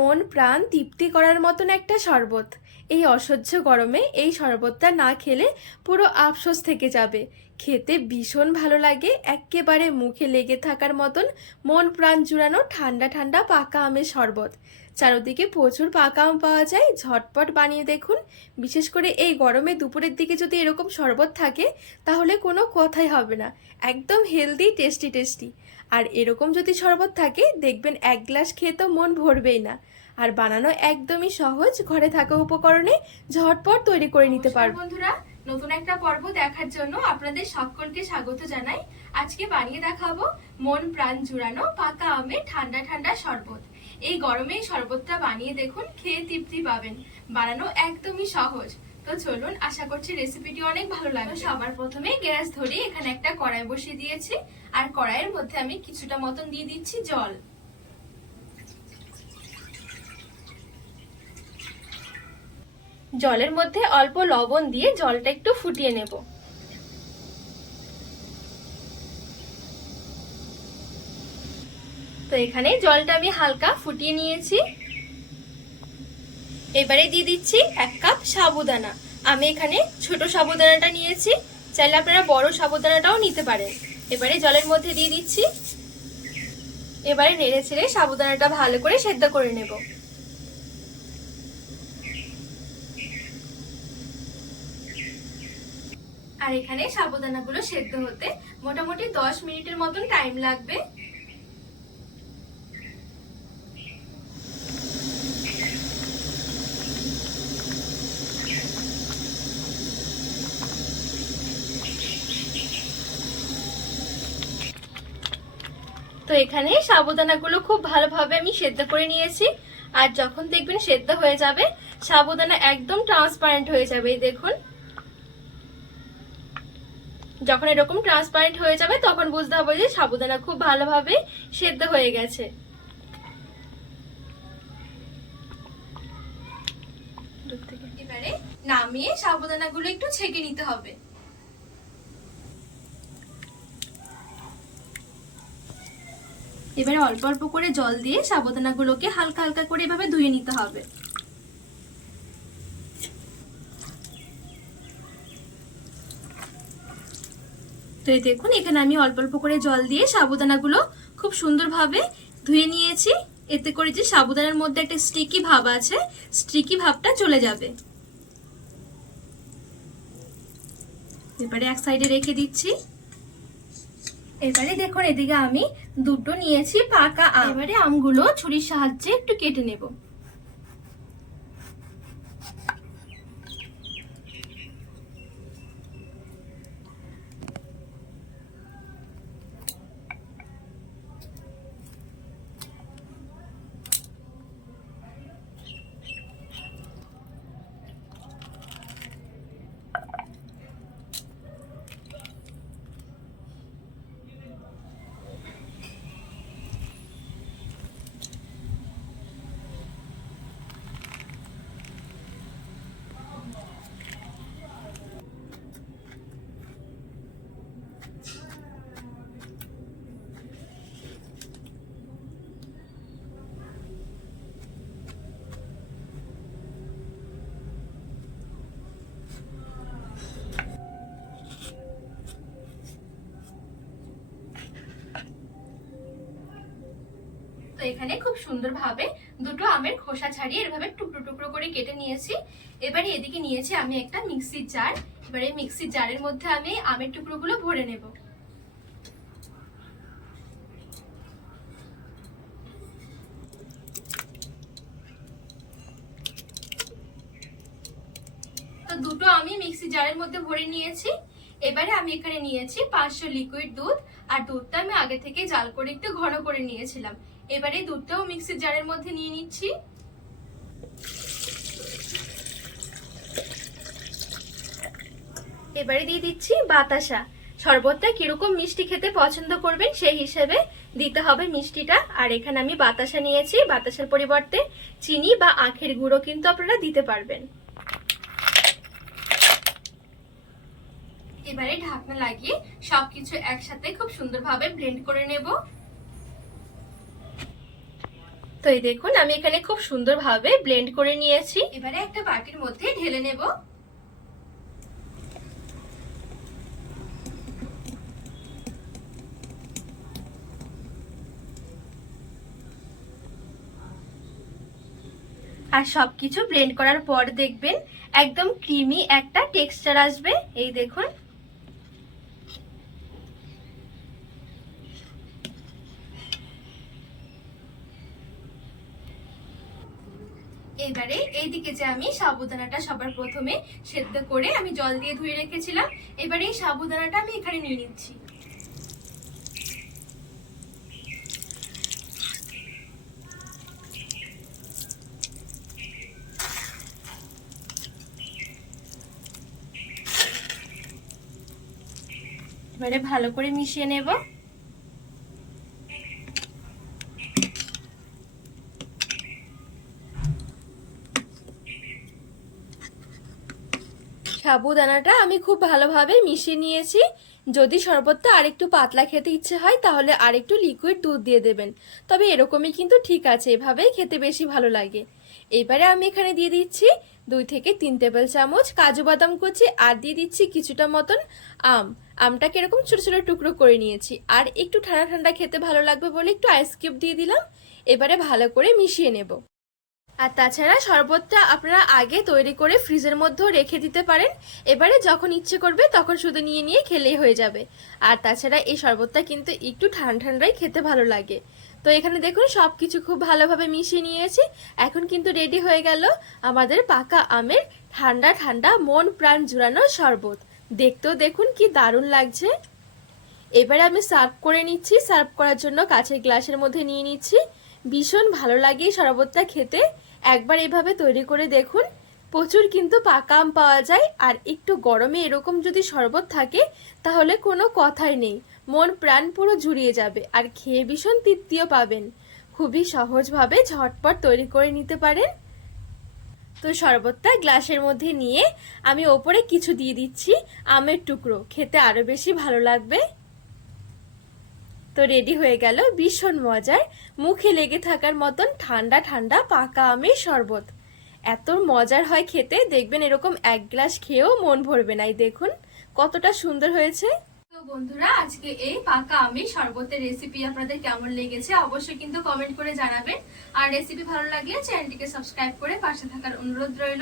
মন, প্রাণ তৃপ্তি করার মতন একটা শরবত। এই অসহ্য গরমে এই শরবতটা না খেলে পুরো আফসোস থেকে যাবে। খেতে ভীষণ ভালো লাগে, এক্কেবারে মুখে লেগে থাকার মতন মন প্রাণ জুড়ানো ঠান্ডা ঠান্ডা পাকা আমের শরবত। চারদিকে প্রচুর পাকা আম পাওয়া যায়, ঝটপট বানিয়ে দেখুন। বিশেষ করে এই গরমে দুপুরের দিকে যদি এরকম শরবত থাকে, তাহলে কোনো কথাই হবে না। একদম হেলদি টেস্টি টেস্টি আর এরকম যদি শরবত থাকে দেখবেন এক গ্লাস খেয়ে তো মন ভরবেই না। আর বানানো একদমই সহজ ঘরে থাকা উপকরণে ঝটপট তৈরি করে নিতে পারব। বন্ধুরা নতুন একটা পর্ব দেখার জন্য আপনাদের সকলকে স্বাগত জানাই। আজকে বানিয়ে দেখাবো মন প্রাণ জুড়ানো পাকা আমের ঠান্ডা ঠান্ডা শরবত। এই গরমে শরবতটা বানিয়ে দেখুন খেয়ে তৃপ্তি পাবেন। বানানো একদমই সহজ। তো চলুন আশা করছি রেসিপিটি অনেক ভালো লাগবে। সবার প্রথমে গ্যাস ধরে এখানে একটা কড়াই বসিয়ে দিয়েছি। আর কড়াইয়ের মধ্যে আমি কিছুটা মতন দিয়ে দিচ্ছি জল। জলের মধ্যে অল্প লবণ দিয়ে জলটা একটু ফুটিয়ে নেব। তো এখানে জলটা আমি হালকা ফুটিয়ে নিয়েছি। এবারে দিয়ে দিচ্ছি এক কাপ সাবুদানা। আমি এখানে ছোট সাবুদানাটা নিয়েছি। চাইলে আপনারা বড় সাবুদানাটাও নিতে পারেন। এবারে জলের মধ্যে দিয়ে দিচ্ছি। এবারে নেড়ে ছেড়ে সাবুদানাটা ভালো করে সেদ্ধ করে নেব। আর এখানে সাবুদানাগুলো সেদ্ধ হতে মোটামুটি দশ মিনিটের মতন টাইম লাগবে। এখানে সাবুদানাগুলো খুব ভালোভাবে আমি সেদ্ধ করে নিয়েছি। আর যখন দেখবেন সেদ্ধ হয়ে যাবে সাবুদানা একদম ট্রান্সপারেন্ট হয়ে যাবে দেখুন। যখন এরকম ট্রান্সপারেন্ট হয়ে যাবে, তখন বুঝতে হবে যে সাবুদানা খুব ভালোভাবে সেদ্ধ হয়ে গেছে। নামিয়ে সাবুদানাগুলো একটু ছেঁকে নিতে হবে। এবারে অল্প অল্প করে জল দিয়ে সাবুদানাগুলোকে হালকা হালকা করে এভাবে ধুয়ে নিতে হবে। তো এই দেখুন, এখানে আমি অল্প অল্প করে জল দিয়ে সাবুদানাগুলো খুব সুন্দরভাবে ধুয়ে নিয়েছি। এতে করে যে সাবুদানার মধ্যে একটা স্টিকি ভাব আছে, স্টিকি ভাবটা চলে যাবে। এবারে এক সাইডে রেখে দিচ্ছি। এবারে দেখুন এদিকে আমি দুটো নিয়েছি পাকা এবারে আমগুলো ছুরির সাহায্যে একটু কেটে নেব। তো এখানে খুব সুন্দরভাবে দুটো আমের খোসা ছাড়িয়ে এভাবে টুকরো টুকরো করে কেটে নিয়েছি। এবারে এদিকে নিয়েছি আমি একটা মিক্সির জার এবারে মিক্সির জারের মধ্যে আমি আমের টুকরোগুলো ভরে নেব। তো দুটো আমি মিক্সি জারের মধ্যে ভরে নিয়েছি। এবারে আমি এখানে নিয়েছি পাঁচশো লিকুইড দুধ, আর দুধটা আমি আগে থেকে জাল করে একটু ঘন করে নিয়েছিলাম। এবারে দুধটাও মিক্সির জারের মধ্যে নিয়ে নিচ্ছি। এবারে দিয়ে দিচ্ছি বাতাসা। শরবতটা কীরকম মিষ্টি খেতে পছন্দ করবেন সেই হিসেবে দিতে হবে মিষ্টিটা। আর এখানে আমি বাতাসা নিয়েছি, বাতাসার পরিবর্তে চিনি বা আখের গুঁড়ো কিন্তু আপনারা দিতে পারবেন। এবারে ঢাকনা লাগিয়ে সবকিছু একসাথে খুব সুন্দরভাবে ব্লেন্ড করে নেব। তো এই দেখুন, আমি এখানে খুব সুন্দরভাবে ব্লেন্ড করে নিয়েছি। এবারে একটা বাটির মধ্যে ঢেলে নেব। আর সবকিছু ব্লেন্ড করার পর দেখবেন, একদম ক্রিমি একটা টেক্সচার আসবে। এই দেখুন এবারে এইদিকে যে আমি সাবুদানাটা সবার প্রথমে সেদ্ধ করে আমি জল দিয়ে ধুয়ে রেখেছিলাম। এবারে এই সাবুদানাটা আমি এখানে নিয়ে নিচ্ছি। এবারে ভালো করে মিশিয়ে নেব। সাবুদানাটা আমি খুব ভালোভাবে মিশিয়ে নিয়েছি। যদি শরবতটা আরেকটু পাতলা খেতে ইচ্ছে হয়, তাহলে আরেকটু লিকুইড দুধ দিয়ে দেবেন। তবে এরকমই কিন্তু ঠিক আছে, এভাবেই খেতে বেশি ভালো লাগে। এবারে আমি এখানে দিয়ে দিচ্ছি দুই থেকে তিন টেবিল চামচ কাজু বাদাম কুচি আর দিয়ে দিচ্ছি কিছুটা মতন আম। আমটাকে এরকম ছোট ছোট টুকরো করে নিয়েছি। আর একটু ঠান্ডা ঠান্ডা খেতে ভালো লাগবে বলে একটু আইস কিউব দিয়ে দিলাম। এবারে ভালো করে মিশিয়ে নেব। আর তাছাড়া শরবতটা আপনারা আগে তৈরি করে ফ্রিজের মধ্যেও রেখে দিতে পারেন। এবারে যখন ইচ্ছে করবে তখন শুধু নিয়ে নিয়ে খেলেই হয়ে যাবে। আর তাছাড়া এই শরবতটা কিন্তু একটু ঠান্ডা ঠান্ডাই খেতে ভালো লাগে। তো এখানে দেখুন সব কিছু খুব ভালোভাবে মিশিয়ে নিয়েছি। এখন কিন্তু রেডি হয়ে গেল আমাদের পাকা আমের ঠান্ডা ঠান্ডা মন প্রাণ জুড়ানো শরবত। দেখতেও দেখুন কি দারুণ লাগছে। এবারে আমি সার্ভ করে নিচ্ছি। সার্ভ করার জন্য কাছের গ্লাসের মধ্যে নিয়ে নিচ্ছি। ভীষণ ভালো লাগে শরবতটা খেতে। একবার এভাবে তৈরি করে দেখুন। প্রচুর কিন্তু পাকা আম পাওয়া যায় আর একটু গরমে এরকম যদি শরবত থাকে, তাহলে কোনো কথাই নেই। মন প্রাণ পুরো জুড়িয়ে যাবে আর খেয়ে ভীষণ তৃপ্তিও পাবেন। খুবই সহজভাবে ঝটপট তৈরি করে নিতে পারেন। তো শরবতটা গ্লাসের মধ্যে নিয়ে আমি ওপরে কিছু দিয়ে দিচ্ছি আমের টুকরো। খেতে আরও বেশি ভালো লাগবে। তো রেডি হয়ে গেল, ভীষণ মজার। মুখে লেগে থাকার মতন ঠান্ডা ঠান্ডা পাকা আমের শরবত। এত মজার হয় খেতে, দেখবেন এরকম এক গ্লাস খেয়েও মন ভরবে নাই দেখুন, কতটা সুন্দর হয়েছে। তো বন্ধুরা, আজকে এই পাকা আমের শরবতের রেসিপি আপনাদের কেমন লেগেছে অবশ্যই কিন্তু কমেন্ট করে জানাবেন। আর রেসিপি ভালো লাগলে চ্যানেলটিকে সাবস্ক্রাইব করে পাশে থাকার অনুরোধ রইল।